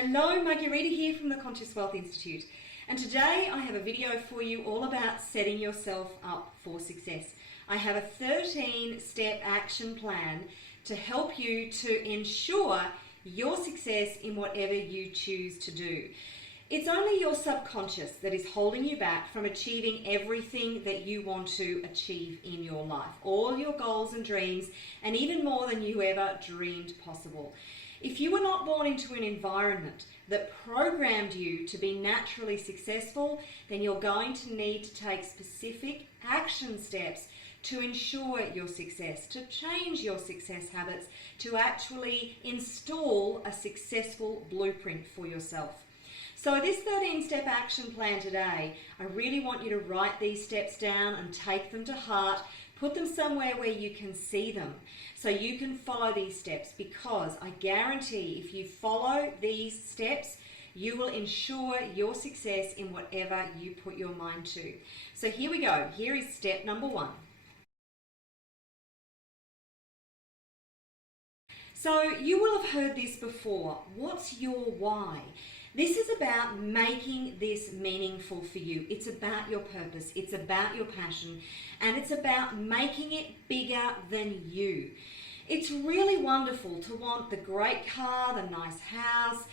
Hello, Margarita here from the Conscious Wealth Institute, and today I have a video for you all about setting yourself up for success. I have a 13-step action plan to help you to ensure your success in whatever you choose to do. It's only your subconscious that is holding you back from achieving everything that you want to achieve in your life, all your goals and dreams, and even more than you ever dreamed possible. If you were not born into an environment that programmed you to be naturally successful, then you're going to need to take specific action steps to ensure your success, to change your success habits, to actually install a successful blueprint for yourself. So this 13-step action plan today, I really want you to write these steps down and take them to heart. Put them somewhere where you can see them so you can follow these steps, because I guarantee if you follow these steps, you will ensure your success in whatever you put your mind to. So here we go. Here is step number 1. So you will have heard this before. What's your why? This is about making this meaningful for you. It's about your purpose, it's about your passion, and it's about making it bigger than you. It's really wonderful to want the great car, the nice house,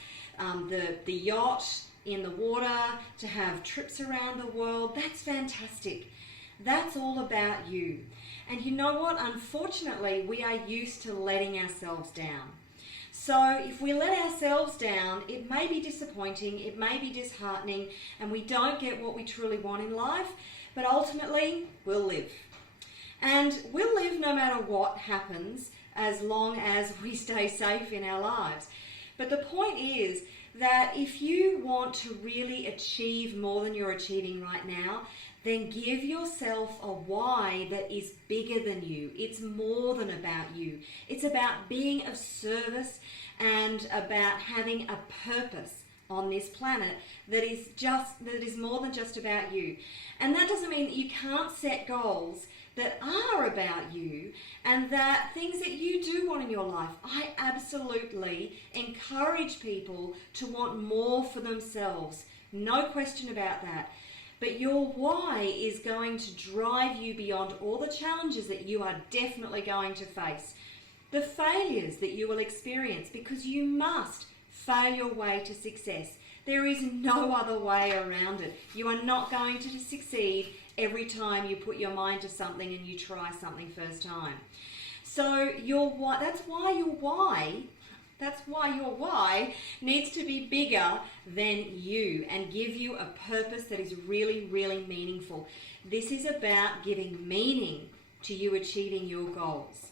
the yacht in the water, to have trips around the world. That's fantastic. That's all about you. And you know what? Unfortunately, we are used to letting ourselves down. So if we let ourselves down, it may be disappointing, it may be disheartening, and we don't get what we truly want in life, but ultimately we'll live. And we'll live no matter what happens, as long as we stay safe in our lives. But the point is that if you want to really achieve more than you're achieving right now, then give yourself a why that is bigger than you. It's more than about you. It's about being of service and about having a purpose on this planet that is more than just about you. And that doesn't mean that you can't set goals that are about you and that things that you do want in your life. I absolutely encourage people to want more for themselves. No question about that. But your why is going to drive you beyond all the challenges that you are definitely going to face, the failures that you will experience, because you must fail your way to success. There is no other way around it. You are not going to succeed every time you put your mind to something and you try something first time. So your why, that's why your why needs to be bigger than you and give you a purpose that is really, really meaningful. This is about giving meaning to you achieving your goals.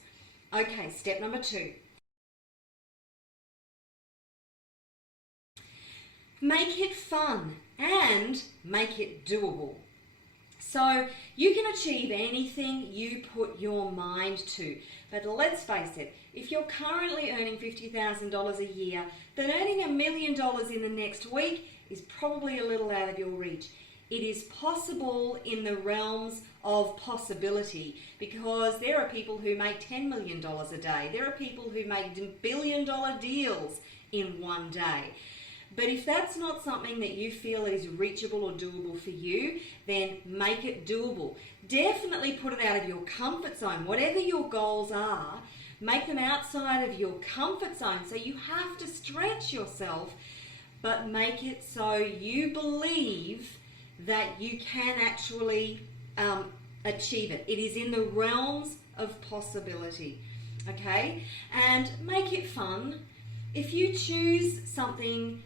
Okay, step number 2. Make it fun and make it doable. So you can achieve anything you put your mind to. But let's face it, if you're currently earning $50,000 a year, then earning $1 million in the next week is probably a little out of your reach. It is possible in the realms of possibility, because there are people who make $10 million a day. There are people who make billion-dollar deals in one day. But if that's not something that you feel is reachable or doable for you, then make it doable. Definitely put it out of your comfort zone. Whatever your goals are, make them outside of your comfort zone. So you have to stretch yourself, but make it so you believe that you can actually achieve it. It is in the realms of possibility, okay? And make it fun. If you choose something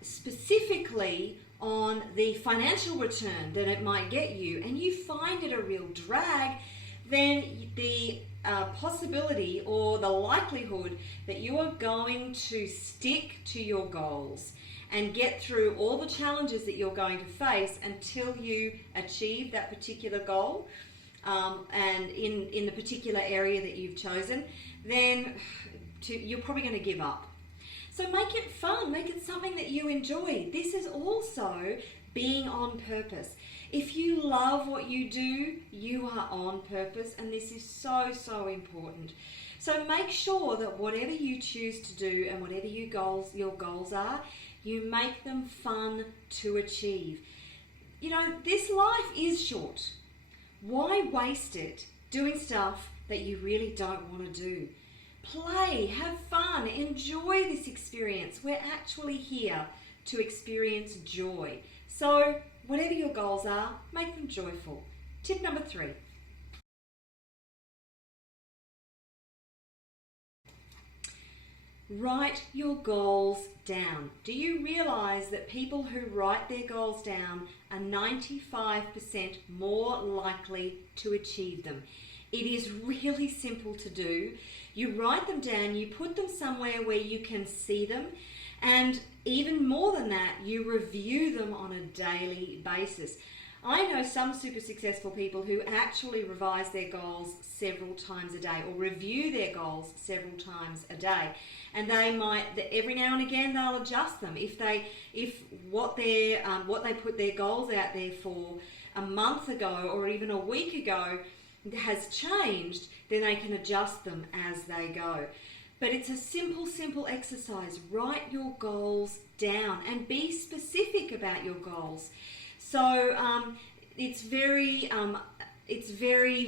specifically on the financial return that it might get you, and you find it a real drag, then the possibility or the likelihood that you are going to stick to your goals and get through all the challenges that you're going to face until you achieve that particular goal, and in the particular area that you've chosen, then you're probably going to give up. So make it fun, make it something that you enjoy. This is also being on purpose. If you love what you do, you are on purpose, and this is so, so important. So make sure that whatever you choose to do and whatever your goals are, you make them fun to achieve. You know, this life is short. Why waste it doing stuff that you really don't want to do? Play, have fun, enjoy this experience. We're actually here to experience joy. So whatever your goals are, make them joyful. Tip number 3. Write your goals down. Do you realize that people who write their goals down are 95% more likely to achieve them? It is really simple to do. You write them down, you put them somewhere where you can see them, and even more than that, you review them on a daily basis. I know some super successful people who actually revise their goals several times a day, or review their goals several times a day. And they might, every now and again, they'll adjust them. If what they put their goals out there for a month ago or even a week ago has changed, then they can adjust them as they go. But it's a simple exercise. Write your goals down and be specific about your goals. So it's very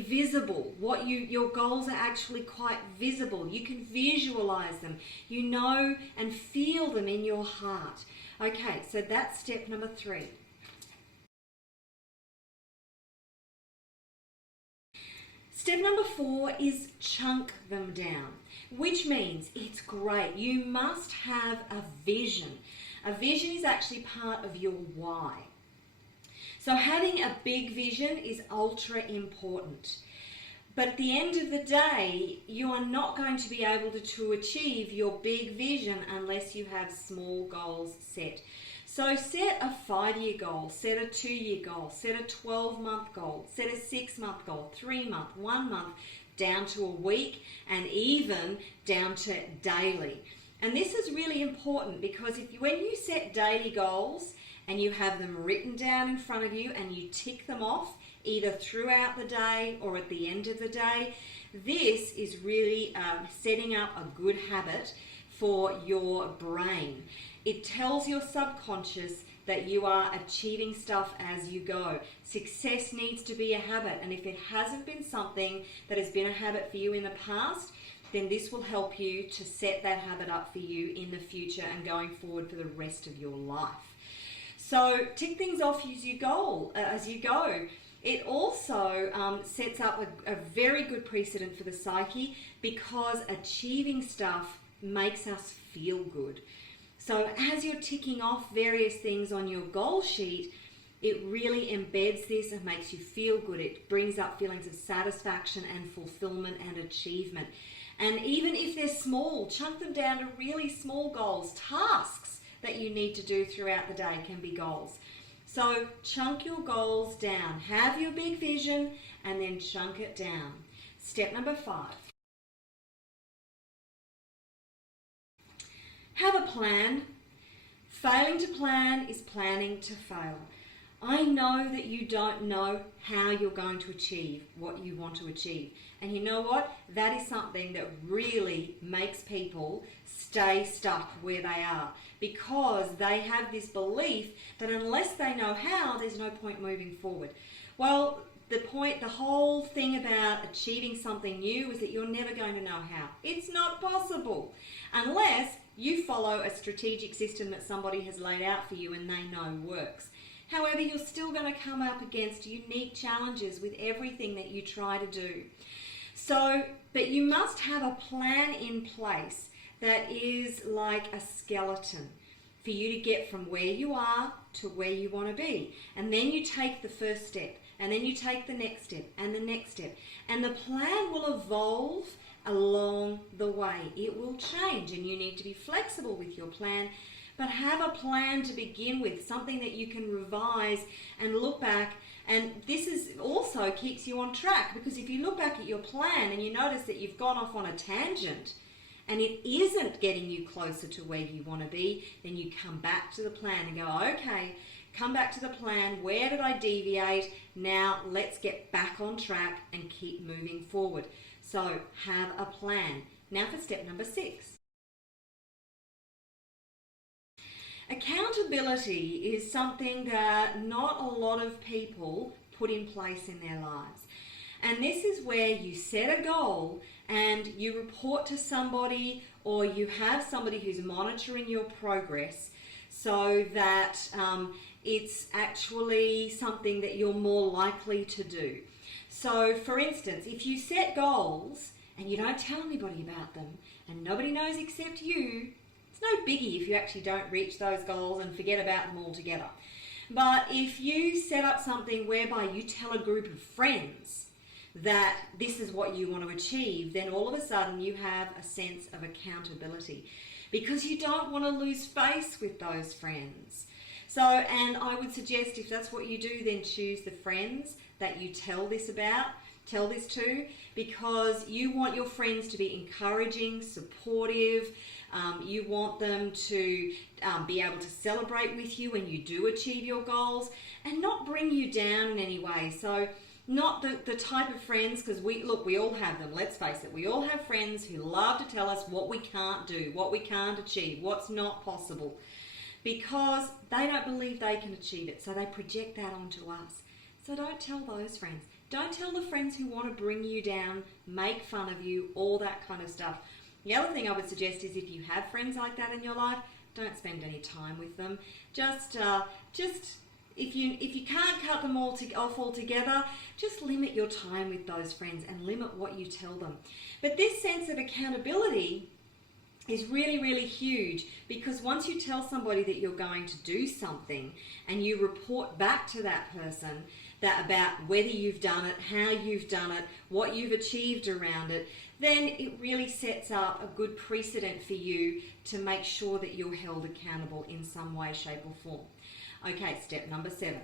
visible. Your goals are actually quite visible. You can visualize them. You know and feel them in your heart. Okay, so that's step number 3. Step number 4 is chunk them down, which means it's great. You must have a vision. A vision is actually part of your why. So having a big vision is ultra important. But at the end of the day, you are not going to be able to achieve your big vision unless you have small goals set. So set a 5-year goal, set a 2-year goal, set a 12-month goal, set a 6-month goal, 3-month, 1 month, down to a week, and even down to daily. And this is really important because when you set daily goals and you have them written down in front of you and you tick them off either throughout the day or at the end of the day, this is really setting up a good habit for your brain. It tells your subconscious that you are achieving stuff as you go. Success needs to be a habit, and if it hasn't been something that has been a habit for you in the past, then this will help you to set that habit up for you in the future and going forward for the rest of your life. So tick things off as you go. It also sets up a very good precedent for the psyche because achieving stuff makes us feel good. So as you're ticking off various things on your goal sheet, it really embeds this and makes you feel good. It brings up feelings of satisfaction and fulfillment and achievement. And even if they're small, chunk them down to really small goals. Tasks that you need to do throughout the day can be goals. So chunk your goals down. Have your big vision and then chunk it down. Step number 5. Have a plan. Failing to plan is planning to fail. I know that you don't know how you're going to achieve what you want to achieve. And you know what? That is something that really makes people stay stuck where they are because they have this belief that unless they know how, there's no point moving forward. Well, the whole thing about achieving something new is that you're never going to know how. It's not possible unless you follow a strategic system that somebody has laid out for you and they know works. However, you're still going to come up against unique challenges with everything that you try to do. But you must have a plan in place that is like a skeleton for you to get from where you are to where you want to be. And then you take the first step, and then you take the next step, and the next step. And the plan will evolve along the way. It will change, and you need to be flexible with your plan, but have a plan to begin with, something that you can revise and look back. And this is also keeps you on track, because if you look back at your plan and you notice that you've gone off on a tangent and it isn't getting you closer to where you want to be, then you come back to the plan and go, okay, come back to the plan. Where did I deviate? Now let's get back on track and keep moving forward. So have a plan. Now for step number 6. Accountability is something that not a lot of people put in place in their lives. And this is where you set a goal and you report to somebody, or you have somebody who's monitoring your progress, so that it's actually something that you're more likely to do. So for instance, if you set goals and you don't tell anybody about them and nobody knows except you, it's no biggie if you actually don't reach those goals and forget about them altogether. But if you set up something whereby you tell a group of friends that this is what you want to achieve, then all of a sudden you have a sense of accountability, because you don't want to lose face with those friends. So, and I would suggest, if that's what you do, then choose the friends that you tell this to, because you want your friends to be encouraging, supportive. You want them to be able to celebrate with you when you do achieve your goals and not bring you down in any way. So not the type of friends, because we all have them, let's face it, we all have friends who love to tell us what we can't do, what we can't achieve, what's not possible, because they don't believe they can achieve it, so they project that onto us. So don't tell those friends. Don't tell the friends who want to bring you down, make fun of you, all that kind of stuff. The other thing I would suggest is, if you have friends like that in your life, don't spend any time with them. Just if you can't cut them all off altogether, just limit your time with those friends and limit what you tell them. But this sense of accountability is really, really huge, because once you tell somebody that you're going to do something and you report back to that person about whether you've done it, how you've done it, what you've achieved around it, then it really sets up a good precedent for you to make sure that you're held accountable in some way, shape or form. Okay, step number 7.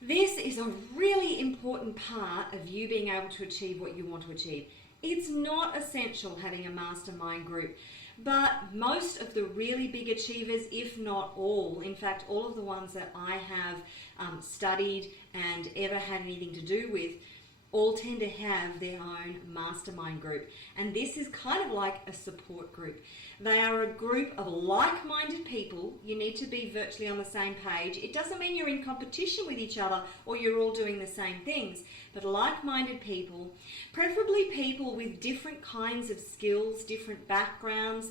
This is a really important part of you being able to achieve what you want to achieve. It's not essential having a mastermind group, but most of the really big achievers, if not all, in fact all of the ones that I have studied and ever had anything to do with, all tend to have their own mastermind group. And this is kind of like a support group. They are a group of like-minded people. You need to be virtually on the same page. It doesn't mean you're in competition with each other or you're all doing the same things, but like-minded people, preferably people with different kinds of skills, different backgrounds,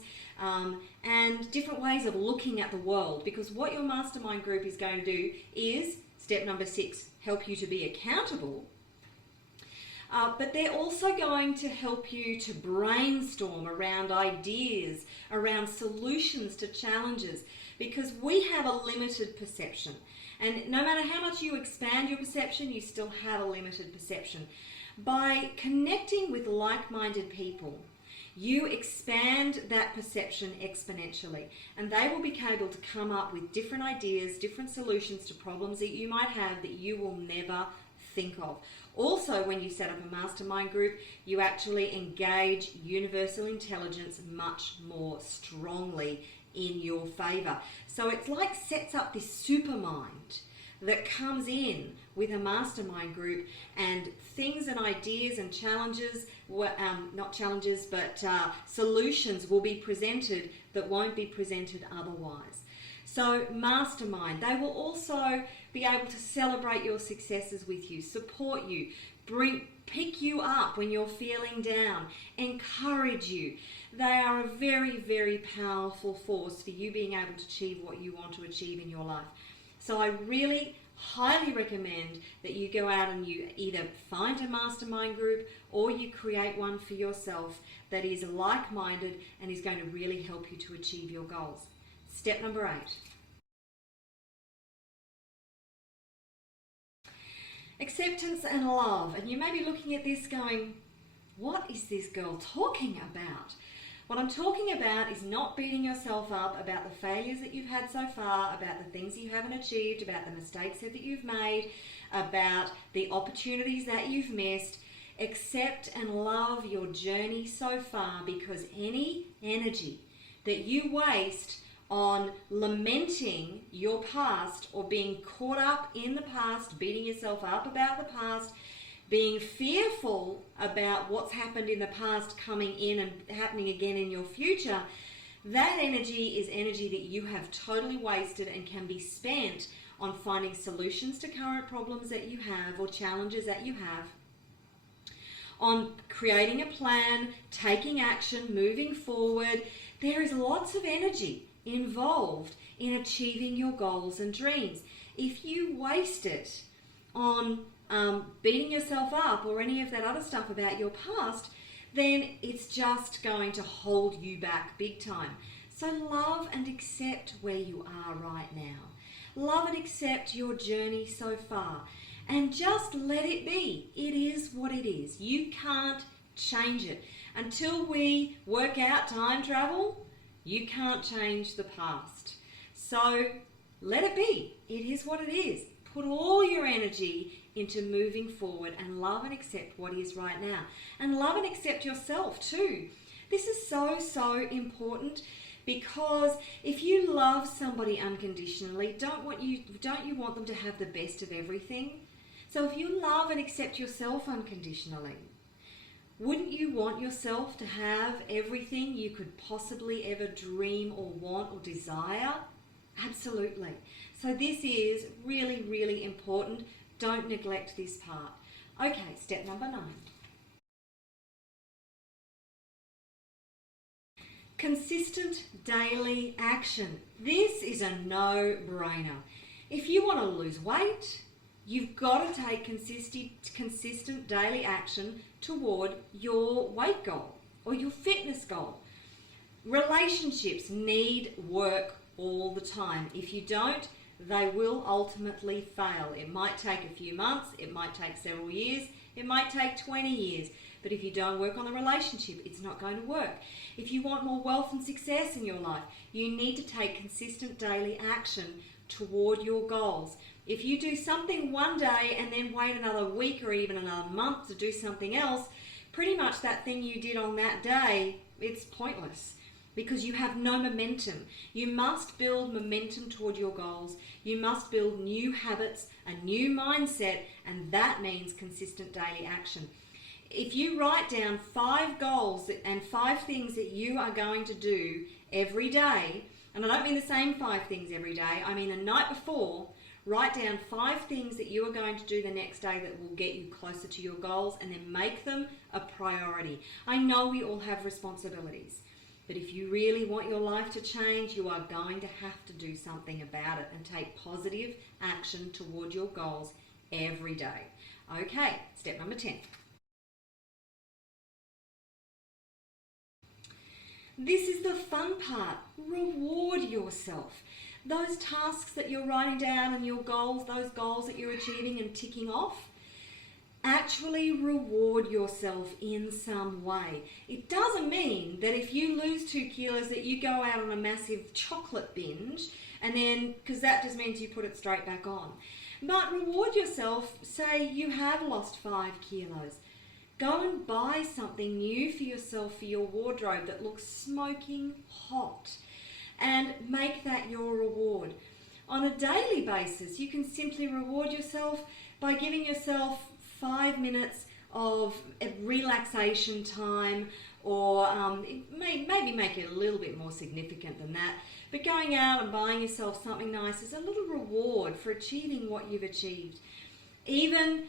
and different ways of looking at the world. Because what your mastermind group is going to do is, step number 6, help you to be accountable. But they're also going to help you to brainstorm around ideas, around solutions to challenges, because we have a limited perception. And no matter how much you expand your perception, you still have a limited perception. By connecting with like-minded people, you expand that perception exponentially, and they will be able to come up with different ideas, different solutions to problems that you might have that you will never think of. Also, when you set up a mastermind group, you actually engage universal intelligence much more strongly in your favor. So it's like sets up this super mind that comes in with a mastermind group, and things and ideas and challenges, not challenges, but solutions will be presented that won't be presented otherwise. So mastermind, they will also be able to celebrate your successes with you, support you, pick you up when you're feeling down, encourage you. They are a very, very powerful force for you being able to achieve what you want to achieve in your life. So I really highly recommend that you go out and you either find a mastermind group or you create one for yourself that is like-minded and is going to really help you to achieve your goals. Step number 8. Acceptance and love. And you may be looking at this going, what is this girl talking about? What I'm talking about is not beating yourself up about the failures that you've had so far, about the things you haven't achieved, about the mistakes that you've made, about the opportunities that you've missed. accept and love your journey so far, because any energy that you waste on lamenting your past or being caught up in the past, beating yourself up about the past, being fearful about what's happened in the past coming in and happening again in your future, that energy is energy that you have totally wasted and can be spent on finding solutions to current problems that you have or challenges that you have, on creating a plan, taking action, moving forward. There is lots of energy involved in achieving your goals and dreams. If you waste it on beating yourself up or any of that other stuff about your past, then it's just going to hold you back big time. So love and accept where you are right now. Love and accept your journey so far. And just let it be. It is what it is. You can't change it. Until we work out time travel, you can't change the past. So let it be. It is what it is. Put all your energy into moving forward and love and accept what is right now. And love and accept yourself too. This is so, so important, because if you love somebody unconditionally, don't you want them to have the best of everything? So if you love and accept yourself unconditionally, wouldn't you want yourself to have everything you could possibly ever dream or want or desire? Absolutely. So this is really, really important. Don't neglect this part. Okay, step number 9. Consistent daily action. This is a no-brainer. If you want to lose weight, you've got to take consistent daily action toward your weight goal or your fitness goal. Relationships need work all the time. If you don't, they will ultimately fail. It might take a few months, it might take several years, it might take 20 years. But if you don't work on the relationship, it's not going to work. If you want more wealth and success in your life, you need to take consistent daily action toward your goals. If you do something one day and then wait another week or even another month to do something else, pretty much that thing you did on that day, it's pointless, because you have no momentum. You must build momentum toward your goals. You must build new habits, a new mindset, and that means consistent daily action. If you write down 5 goals and 5 things that you are going to do every day, and I don't mean the same 5 things every day, I mean the night before, write down 5 things that you are going to do the next day that will get you closer to your goals, and then make them a priority. I know we all have responsibilities, but if you really want your life to change, you are going to have to do something about it and take positive action toward your goals every day. Okay, step number 10. This is the fun part. Reward yourself. Those tasks that you're writing down and your goals, those goals that you're achieving and ticking off, actually reward yourself in some way. It doesn't mean that if you lose 2 kilos that you go out on a massive chocolate binge, and then, because that just means you put it straight back on. But reward yourself. Say you have lost 5 kilos. Go and buy something new for yourself for your wardrobe that looks smoking hot, and make that your reward. On a daily basis, you can simply reward yourself by giving yourself 5 minutes of relaxation time, or maybe make it a little bit more significant than that. But going out and buying yourself something nice is a little reward for achieving what you've achieved. Even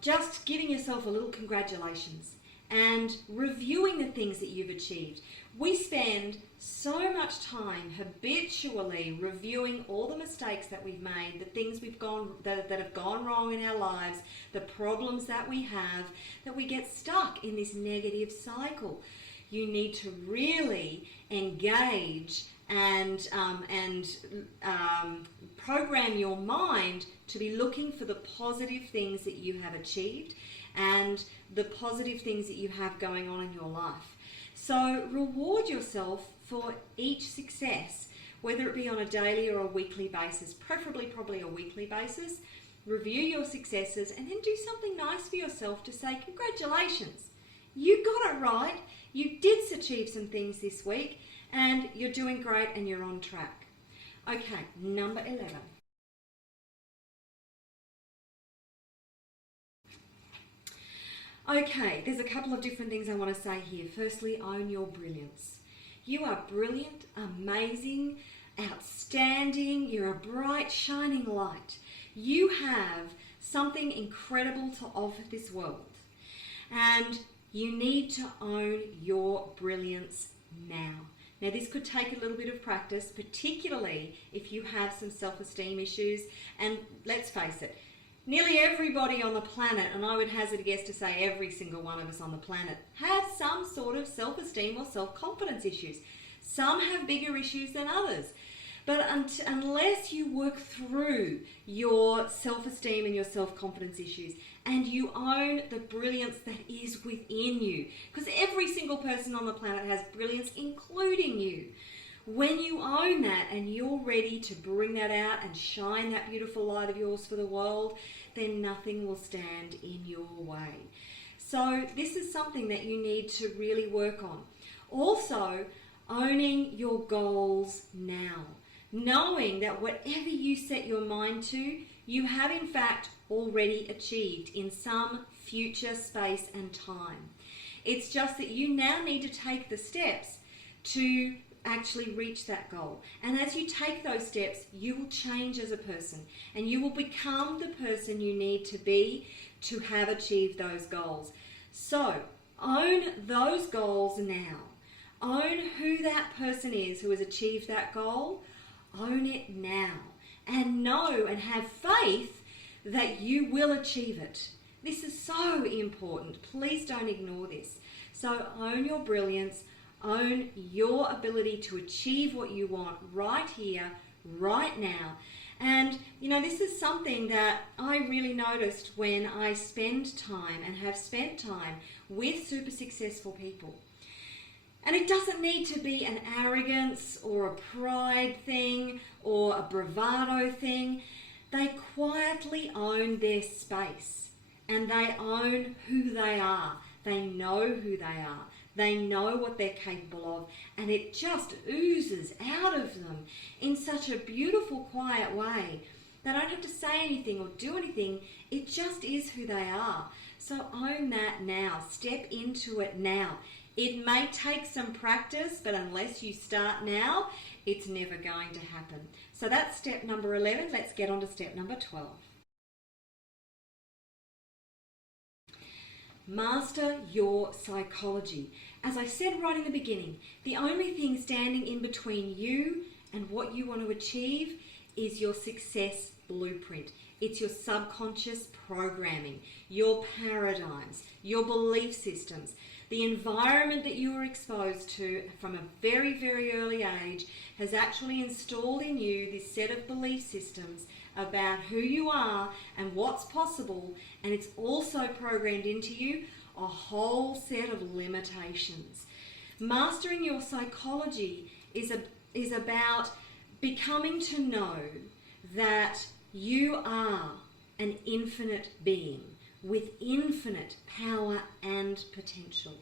just giving yourself a little congratulations and reviewing the things that you've achieved. We spend so much time habitually reviewing all the mistakes that we've made, the things that have gone wrong in our lives, the problems that we have, that we get stuck in this negative cycle. You need to really engage and program your mind to be looking for the positive things that you have achieved and the positive things that you have going on in your life. So reward yourself for each success, whether it be on a daily or a weekly basis, preferably probably a weekly basis. review your successes, and then do something nice for yourself to say, congratulations, you got it right. You did achieve some things this week, and you're doing great and you're on track. Okay, number 11. Okay, there's a couple of different things I want to say here. Firstly, own your brilliance. You are brilliant, amazing, outstanding. You're a bright, shining light. You have something incredible to offer this world. And you need to own your brilliance now. Now, this could take a little bit of practice, particularly if you have some self-esteem issues. And let's face it, nearly everybody on the planet, and I would hazard a guess to say every single one of us on the planet, has some sort of self-esteem or self-confidence issues. Some have bigger issues than others. But unless you work through your self-esteem and your self-confidence issues, and you own the brilliance that is within you, because every single person on the planet has brilliance, including you. When you own that and you're ready to bring that out and shine that beautiful light of yours for the world, then nothing will stand in your way. So this is something that you need to really work on. Also, owning your goals now. Knowing that whatever you set your mind to, you have in fact already achieved in some future space and time. It's just that you now need to take the steps to actually reach that goal. And as you take those steps, you will change as a person and you will become the person you need to be to have achieved those goals. So own those goals now. Own who that person is who has achieved that goal. Own it now. And know and have faith that you will achieve it. This is so important. Please don't ignore this. So own your brilliance. Own your ability to achieve what you want right here, right now. And, you know, this is something that I really noticed when I spend time and have spent time with super successful people. And it doesn't need to be an arrogance or a pride thing or a bravado thing. They quietly own their space and they own who they are. They know who they are. They know what they're capable of, and it just oozes out of them in such a beautiful, quiet way. They don't have to say anything or do anything. It just is who they are. So own that now. Step into it now. It may take some practice, but unless you start now, it's never going to happen. So that's step number 11. Let's get on to step number 12. Master your psychology. As I said right in the beginning, the only thing standing in between you and what you want to achieve is your success blueprint. It's your subconscious programming, your paradigms, your belief systems. The environment that you were exposed to from a very, very early age has actually installed in you this set of belief systems about who you are and what's possible, and it's also programmed into you a whole set of limitations. Mastering your psychology is about becoming to know that you are an infinite being with infinite power and potential.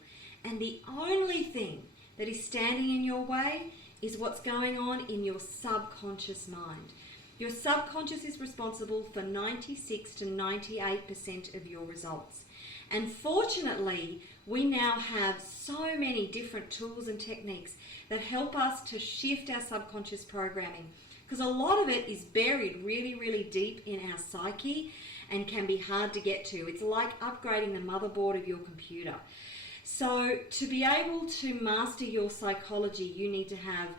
And the only thing that is standing in your way is what's going on in your subconscious mind. Your subconscious is responsible for 96 to 98% of your results. And fortunately, we now have so many different tools and techniques that help us to shift our subconscious programming, because a lot of it is buried really, really deep in our psyche and can be hard to get to. It's like upgrading the motherboard of your computer. So to be able to master your psychology, you need to have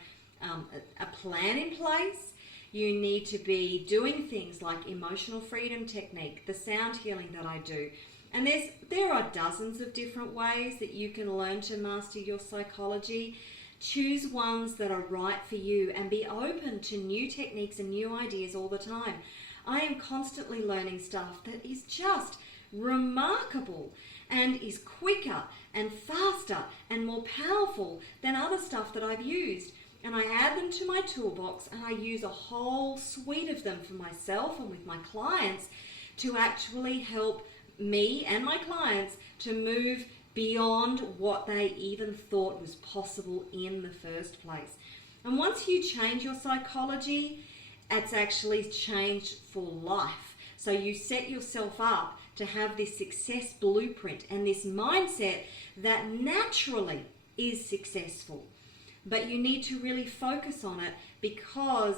a plan in place. You need to be doing things like emotional freedom technique, the sound healing that I do. And there are dozens of different ways that you can learn to master your psychology. Choose ones that are right for you and be open to new techniques and new ideas all the time. I am constantly learning stuff that is just remarkable and is quicker and faster and more powerful than other stuff that I've used. And I add them to my toolbox and I use a whole suite of them for myself and with my clients to actually help me and my clients to move beyond what they even thought was possible in the first place. And once you change your psychology, it's actually changed for life. So you set yourself up to have this success blueprint and this mindset that naturally is successful. But you need to really focus on it, because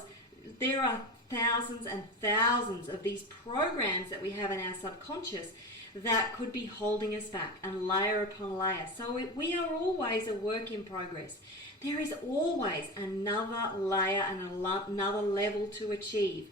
there are thousands and thousands of these programs that we have in our subconscious that could be holding us back, and layer upon layer. So we are always a work in progress. There is always another layer and another level to achieve.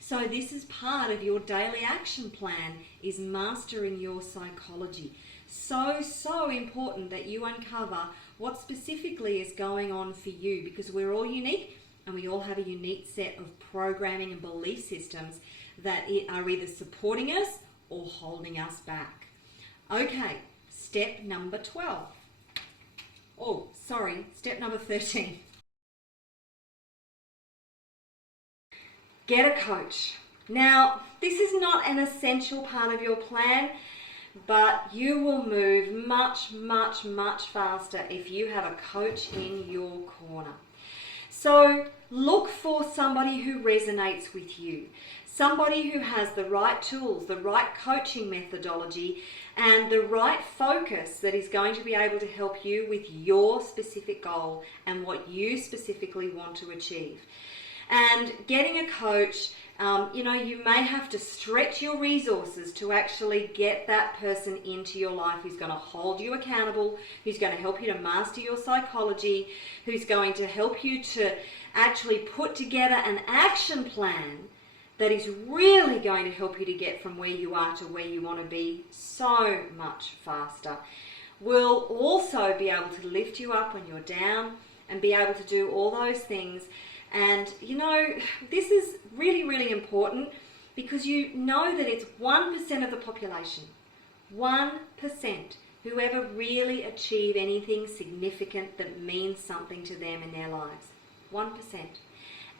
So this is part of your daily action plan, is mastering your psychology. So important that you uncover what specifically is going on for you, because we're all unique and we all have a unique set of programming and belief systems that are either supporting us or holding us back. Okay, step number 12. Oh, sorry, step number 13. Get a coach. Now, this is not an essential part of your plan, but you will move much faster if you have a coach in your corner. So look for somebody who resonates with you, somebody who has the right tools, the right coaching methodology, and the right focus that is going to be able to help you with your specific goal and what you specifically want to achieve. And getting a coach, you may have to stretch your resources to actually get that person into your life who's going to hold you accountable, who's going to help you to master your psychology, who's going to help you to actually put together an action plan that is really going to help you to get from where you are to where you want to be so much faster. Will also be able to lift you up when you're down and be able to do all those things. And this is really important, because you know that it's 1% of the population, 1%, who ever really achieve anything significant that means something to them in their lives. 1%.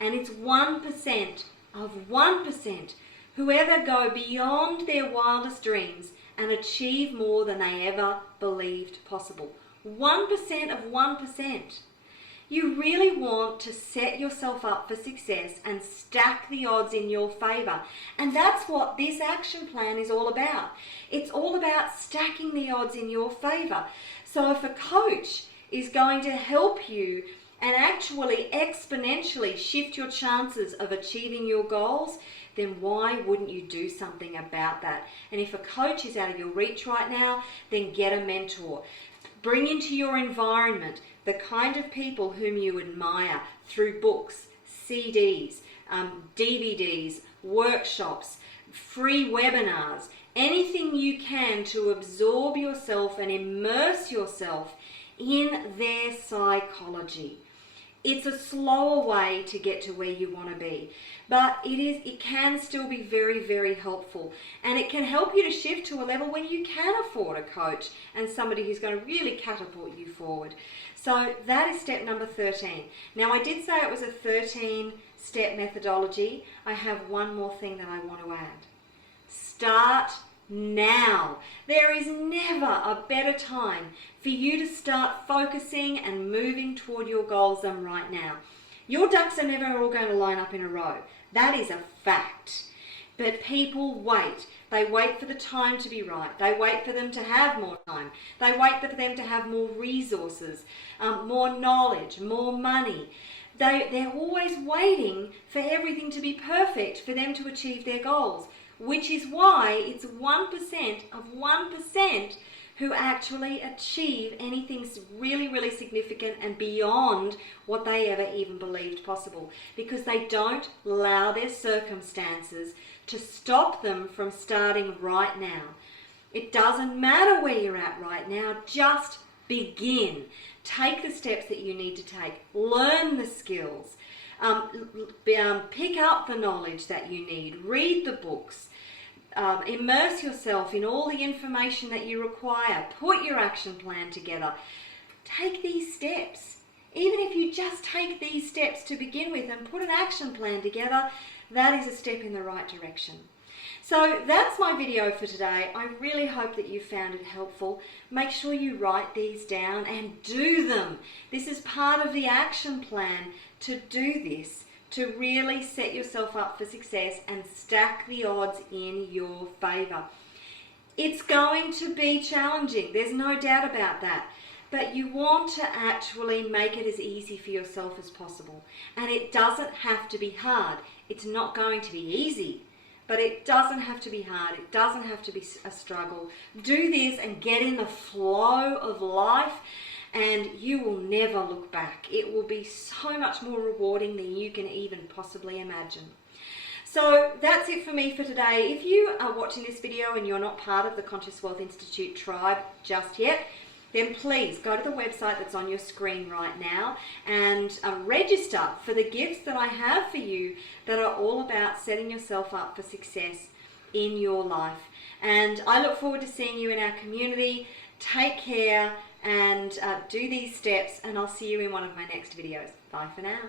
And it's 1% of 1% who ever go beyond their wildest dreams and achieve more than they ever believed possible. 1% of 1%. You really want to set yourself up for success and stack the odds in your favor. And that's what this action plan is all about. It's all about stacking the odds in your favor. So if a coach is going to help you and actually exponentially shift your chances of achieving your goals, then why wouldn't you do something about that? And if a coach is out of your reach right now, then get a mentor. Bring into your environment the kind of people whom you admire through books, CDs, DVDs, workshops, free webinars, anything you can to absorb yourself and immerse yourself in their psychology. It's a slower way to get to where you want to be, but it can still be very helpful, and it can help you to shift to a level when you can afford a coach and somebody who's going to really catapult you forward. So that is step number 13. Now, I did say it was a 13-step methodology. I have one more thing that I want to add. Start now. There is never a better time for you to start focusing and moving toward your goals than right now. Your ducks are never all going to line up in a row. That is a fact. But people wait. They wait for the time to be right. They wait for them to have more time. They wait for them to have more resources, more knowledge, more money. They're always waiting for everything to be perfect for them to achieve their goals, which is why it's 1% of 1% who actually achieve anything really significant and beyond what they ever even believed possible, because they don't allow their circumstances to stop them from starting right now. It doesn't matter where you're at right now, just begin. Take the steps that you need to take. Learn the skills. Pick up the knowledge that you need. Read the books. Immerse yourself in all the information that you require. Put your action plan together. Take these steps. Even if you just take these steps to begin with and put an action plan together, that is a step in the right direction. So that's my video for today. I really hope that you found it helpful. Make sure you write these down and do them. This is part of the action plan to do this, to really set yourself up for success and stack the odds in your favor. It's going to be challenging, there's no doubt about that. But you want to actually make it as easy for yourself as possible. And it doesn't have to be hard. It's not going to be easy, but it doesn't have to be hard. It doesn't have to be a struggle. Do this and get in the flow of life, and you will never look back. It will be so much more rewarding than you can even possibly imagine. So that's it for me for today. If you are watching this video and you're not part of the Conscious Wealth Institute tribe just yet, then please go to the website that's on your screen right now and register for the gifts that I have for you that are all about setting yourself up for success in your life. And I look forward to seeing you in our community. Take care and do these steps, and I'll see you in one of my next videos. Bye for now.